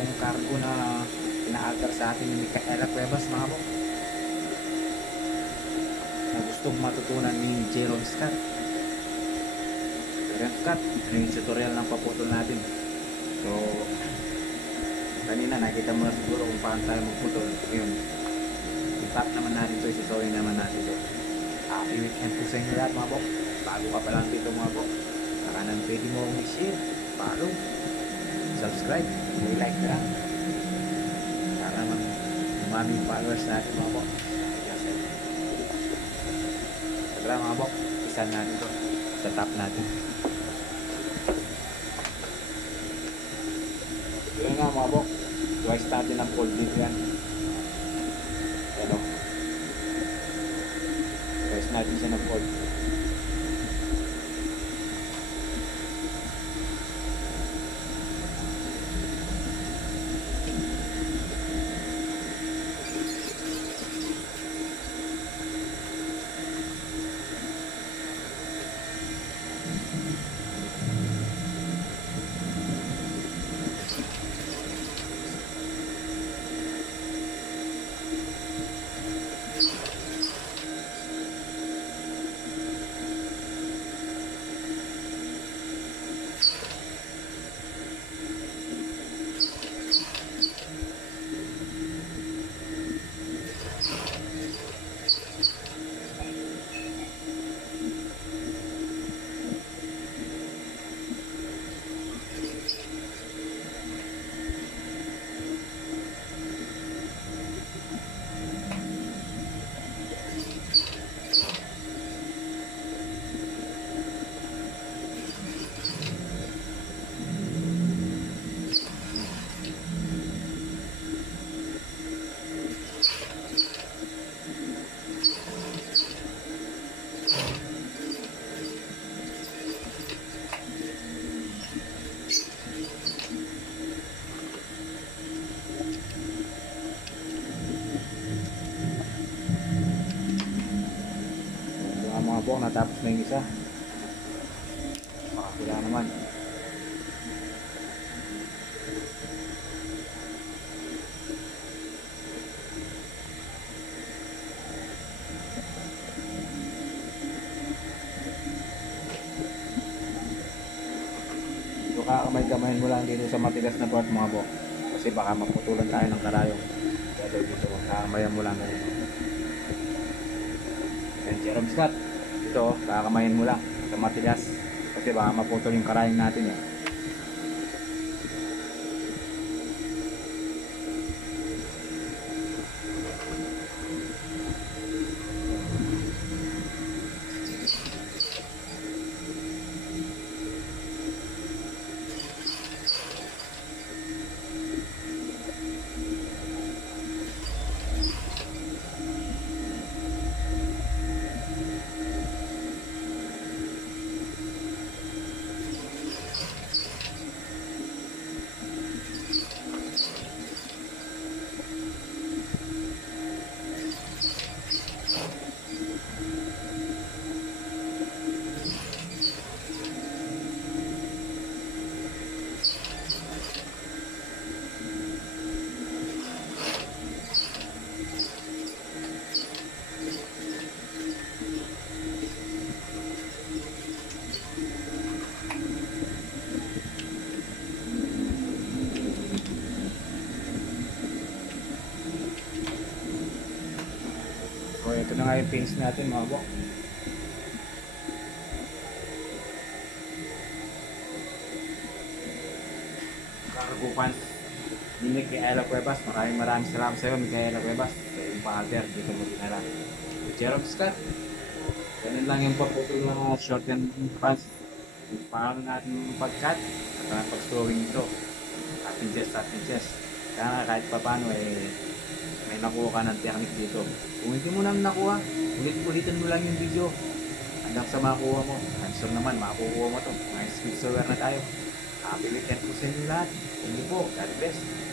yung cargo na ina-alter sa atin ni Micaela Cuevas, mga bok, na gustong matutunan ni Jeron Scott. Jeron Scott, ano yung tutorial ng paputol natin. So kanina nakita mo na siguro kung paano tayo magputol. Ngayon, i-tap naman natin to, isisawin naman natin to. Happy weekend po sa inyo lahat, mga bok. Bago ka pa lang dito, mga bok, baka nang pwede mo akong i-share, follow, subscribe, i-like na lang para maming followers natin, mga bok. Tara mga bok, isan natin to sa top natin. Yun nga mga bok, twice natin ang fold dito yan. Ano, twice natin siya ng fold. Mga bok, natapos na yung isa. Makakula naman. So kakamay-kamayin mo lang dito sa matigas na part, mga bok, kasi baka maputulan tayo ng karayong. Kaya dito kakamayan mo lang ganyan. And Jerome Scott, ito kakamayin mo lang sa matigas kasi baka maputol yung karayong natin eh. So ito na nga yung pins natin, mga bok. Cargo pants ni Micaela Cuevas. Maraming salamat sa iyo, Micaela Cuevas, sa iyong pa-alter dito mo dinala. Jerome Scott, ganun lang yung paputol ng short and pants. Paano natin pag-cut at pag-throwing ito at inches. Kaya nga kahit pa paano may nakuha ka ng technique dito. Kung hindi mo naman nakuha, ulit-ulitin mo lang yung video hanggang sa makuha mo. I'm sure naman makukuha mo to. May speed software na tayo. Happy weekend po sa inyo lahat. Thank you po. God bless.